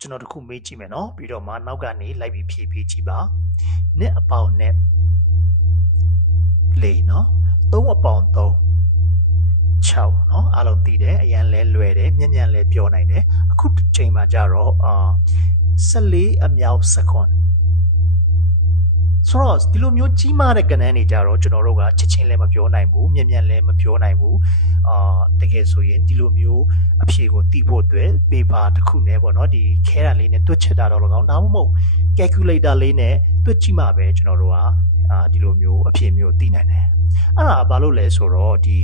ကျွန်တော်တခုမေးကြည့်မယ်နော်ပြီးတော့မှနောက်ကနေလိုက်ပြီးဖြည့်ပေးကြည့်ပါနှစ်အပေါင်းနဲ့လေးနော်သုံးအပေါင်း3 6နော်အားလုံးသိတယ်အရန်လဲလွယ်တယ်မြန်မြန်လဲပြောနိုင်တယ်အခုချိန်မှာကြတော့14အမြောက်စက္ကွန်ဆိုတော့ဒီလိုမျိုးကြီးမားတဲ့ကဏ္ဍတွေကြတော့ကျွန်တော်တို့ကချက်ချင်းလည်းမပြောနိုင်ဘူးမြန်မြန်လည်းမပြောနိုင်ဘူးတကယ်ဆိုရင်ဒီလိုမျိုးအဖြေကိုသိဖို့အတွက် paper တစ်ခုနဲ့ပေါ့နော်ဒီခဲတာလေးနဲ့တွက်ချက်တာတော့၎င်းဒါမှမဟုတ် calculator လေးနဲ့တွက်ကြည့်မှပဲကျွန်တော်တို့ကဒီလိုမျိုးအဖြေမျိုးသိနိုင်တယ်အဲ့ဒါဘာလို့လဲဆိုတော့ဒီ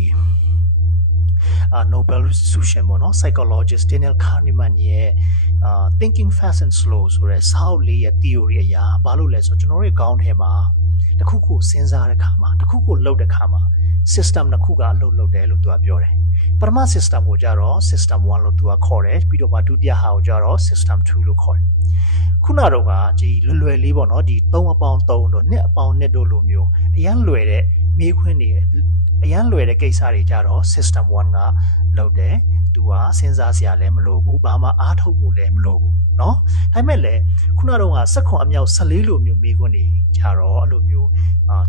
Nobel solution ပေါ့နော် psychologist Daniel Kahneman ရဲ့ thinking fast and slow ဆိုတဲ့စာအုပ်လေးရဲ့ theory အရာဘာလို့လဲဆိုတော့ကျွန်တော်တို့ခေါင်းထဲမှာတခုခုစဉ်းစားတဲ့ခါမှာတခုခုလုပ်တဲ့ခါမှာ system တစ်ခုကအလုပ်လုပ်တယ်လို့သူကပြောတယ်ပထမ system ကိုကြတော့ system 1လို့သူကခေါ်တယ်ပြီးတော့မှဒုတိယဟာကိုကြတော့ system 2လို့ခေါ်တယ်ခုနတော့ကဒီလွယ်လေးပေါ့နော်ဒီ3အပေါင်း3တို့2အပေါင်း2တို့လိုမျိုးအရန်လွယ်တဲ့မေးခွန်းတွေအရန်လွယ်တဲ့ကိစ္စတွေကြတော့ system 1ကလုပ်တယ်သူကစဉ်းစားစရာလည်းမလိုဘူးဘာမှအားထုတ်မှုလည်းမလိုဘူးเนาะဒါပေမဲ့လည်းခုနတော့ကစက္ကွန်အမြောက်14လိုမျိုးမေးခွန်းတွေကြတော့အဲ့လိုမျိုး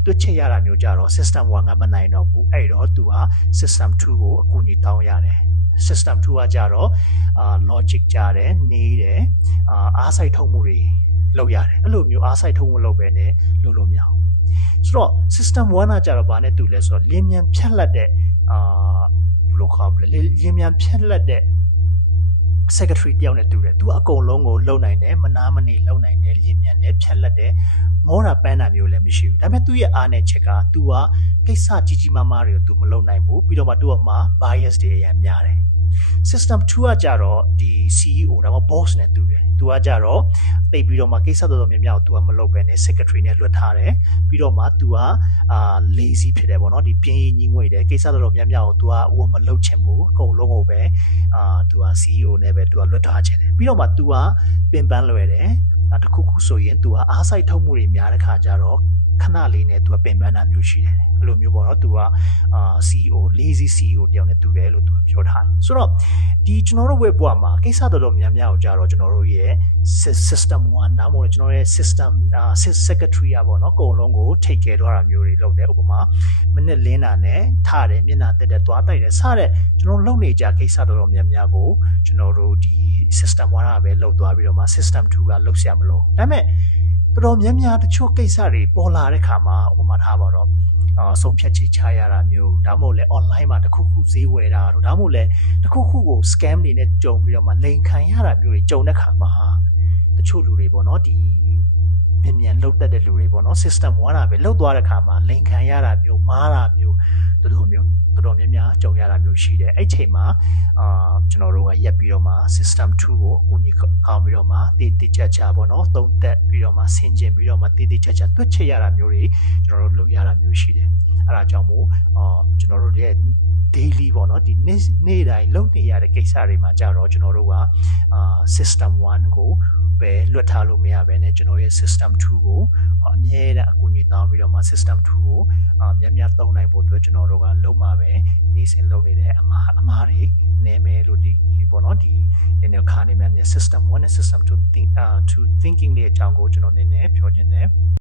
တွက်ချက်ရတာမျိုးကြတော့ system 1ကမနိုင်တော့ဘူးအဲ့တော့သူက system 2ကိုအကူအညီတောင်းရတယ် system 2ကကြတော့logic ကြတယ်နေတယ်အားစိုက်ထုံးမှုတွေလုပ်ရတယ်အဲ့လိုမျိုးအားစိုက်ထုံးမှုလုပ်ပဲနဲ့လုပ်လို့မရအောင်ဆိုတော့ system 1ကကြတော့ဘာနဲ့တူလဲဆိုတော့လင်းမြန်ဖြတ်လက်တဲ့ဘယ်လိုခေါ်မလဲလင်းမြန်ဖြတ်လက်တဲ့ secretary တယောက်နဲ့တူတယ်သူအကုန်လုံးကိုလုံနိုင်တယ်မနာမနေလုံနိုင်တယ်လင်းမြန်တယ်ဖြတ်လက်တယ်မောတာပန်းတာမျိုးလည်းမရှိဘူးဒါပေမဲ့သူ့ရဲ့အားနဲ့ချက်က तू ကကိစ္စကြီးကြီးမားမားတွေကို तू မလုံနိုင်ဘူးပြီးတော့မှ तू ကမှ bias တွေအများများတယ်system 2ကကြတော့ဒီ CEO ဒါမှ boss နဲ့တူတယ်သူကကြတော့တိတ်ပြီးတော့မှကိစ္စတော်တော်များများကို तू ကမလုပ်ဘဲနဲ့ secretary နဲ့လွတ်ထားတယ်ပြီးတော့မှ तू ကlazy ဖြစ်တယ်ပေါ့နော်ဒီပြင်းရင်းညှိငွေတယ်ကိစ္စတော်တော်များများကို तू ကမလုပ်ချင်ဘူးအကုန်လုံးကိုပဲतू က CEO နဲ့ပဲ तू ကလွတ်ထားချင်တယ်ပြီးတော့မှ तू ကပင်ပန်းလွယ်တယ်တခုခုဆိုရင် तू ကအားစိုက်ထုံးမှုတွေများတဲ့ခါကျတော့ခဏလေးနဲ့ तू ကပင်ပန်းတာမျိုးရှိတယ်အဲ့လိုမျိုးပေါ့နော် तू ကCEO lazy CEO တယောက်နဲ့တူတယ်လို့ तू ကပြောထားတယ်ဆိုတော့ဒီကျွန်တော်တို့ web ဘွားမှာကိစ္စတော်တော်များများကိုကြတော့ကျွန်တော်တို့ရဲ့ system 1ဒါမှမဟုတ်ကျွန်တော်ရဲ့ system secretary อ่ะပေါ့နော်အကုန်လုံးကို take care တော့တာမျိုးတွေလုပ်တယ်ဥပမာမိနစ်လင်းတာနဲ့ထားတယ်မျက်နှာတက်တယ်သွားတိုက်တယ်စတဲ့ကျွန်တော်လုပ်နေကြကိစ္စတော်တော်များများကိုကျွန်တော်တို့ဒီ system 1ကပဲလုပ်သွားပြီးတော့မှ system 2ကလုပ်ရမလို့ဒါပေမဲ့တော်တော်များများတချို့ကိစ္စတွေပေါ်လာတဲ့ခါမှာဥပမာထားပါတော့ဆုံးဖြတ်ချက်ချရတာမျိုးဒါမှမဟုတ်လဲ online မှာတခုခုဈေးဝယ်တာတို့ဒါမှမဟုတ်လဲတခုခုကို scam တွေနဲ့ကြုံပြီးတော့မှလိမ်ခံရတာမျိုးတွေကြုံတဲ့ခါမှာတချို့လူတွေပေါ့နော်ဒီမြန်လှုပ်တက်တဲ့လူတွေပေါ့နော် system 1တာပဲလှုပ်သွားတဲ့ခါမှာလိမ်ခံရတာမျိုးမားတာမျိုးတော်တော်များများကြုံရတာမျိုးရှိတယ်အဲ့ချိန်မှာကျွန်တော်တို့ကရက်ပြီးတော့မှ system 2ကိုအကူအညီကောင်းပြီးတော့မှတည်ကြချပေါ့နော်သုံးသက်ပြီးတော့မှဆင်ခြင်ပြီးတော့မှတည်ကြချတွက်ချက်ရတာမျိုးတွေကျွန်တော်တို့လုပ်ရတာမျိုးရှိတယ်အဲ့ဒါကြောင့်မို့ကျွန်တော်တို့ရဲ့ daily ပေါ့နော်ဒီနေ့တိုင်းလုပ်နေရတဲ့ကိစ္စတွေမှာကြတော့ကျွန်တော်တို့ကsystem 1ကိုပဲလွတ်ထားလို့မရဘဲနဲ့ကျွန်တော်ရဲ့ system 2ကိုအမြဲတမ်းအကူအညီတောင်းပြီးတော့မှ system 2ကိုများသုံးနိုင်ဖို့အတွက်ကျွန်တော်တို့ကလုပ်မှာပဲနေ့စဉ်လုပ်နေတဲ့အမားတွေနည်းမယ်လို့ဒီပေါ့နော်ဒီ Daniel Kahneman ရဲ့ system 1 နဲ့ system 2 thinking လေးအကြောင်းကိုကျွန်တော်နည်းနည်းပြောချင်တယ်